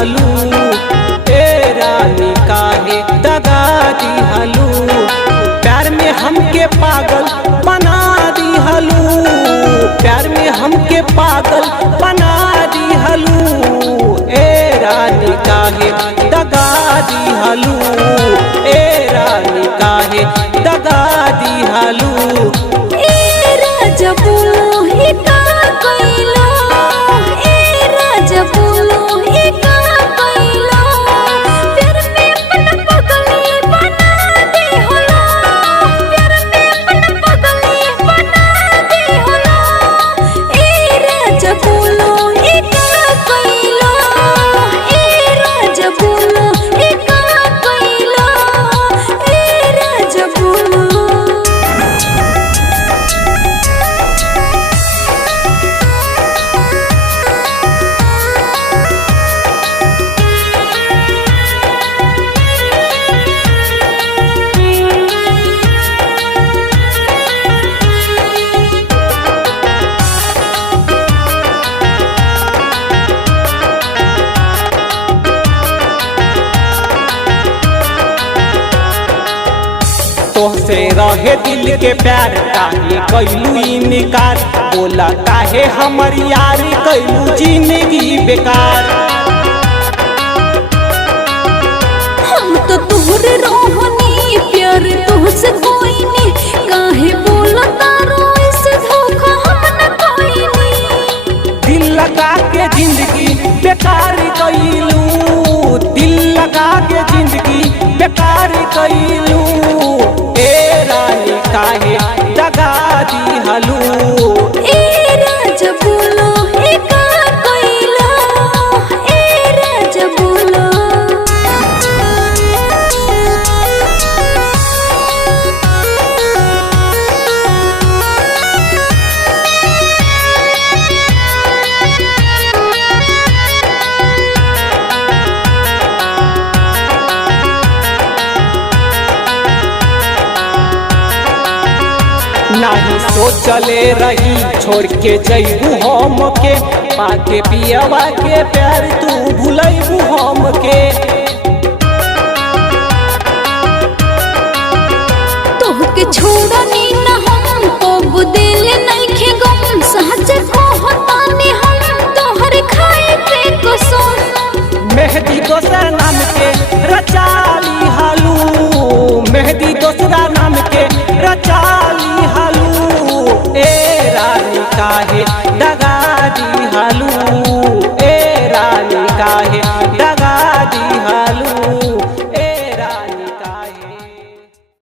दिहलू, ए रानी काहे दगा दिहलू। प्यार में हमके पागल बना दिहलू, प्यार में हमके पागल बना दिहलू। ए रानी काहे दगा दिहलू, ए रानी काहे दगा दिहलू। ए राजा बोलो ही का कइलो, ए राजा बोलो ही का कइलो। प्यार में अपना पगली बना दे होला, प्यार में अपना पगली बना दे होला। ए राजा बोलो ही का कइलो, ए राजा बोलो ही का कइलो, ए राजा बोलो। तोहसे रहे दिल के प्यार काहे कैलू इनकार। बोला काहे हमर यार कैलू जिंदगी बेकार। हम तो तोहरे रोहनी प्यार तुझसे कोई नहीं, काहे बोला तारो ऐसे धोखा हम न कोई नहीं। दिल लगा के जिंदगी बेकार कैलू, दिल लगा के जिंदगी बेकार कैलू। ए रानी काहे दगा दिहलू। ए राजा बोलो ही का कइलो, ए राजा बोलो। नहीं सोचले रही छोड़ के जैबू हम के। पाके पियवा के प्यार तू भूलैबू हम के। तोहके छोड़नी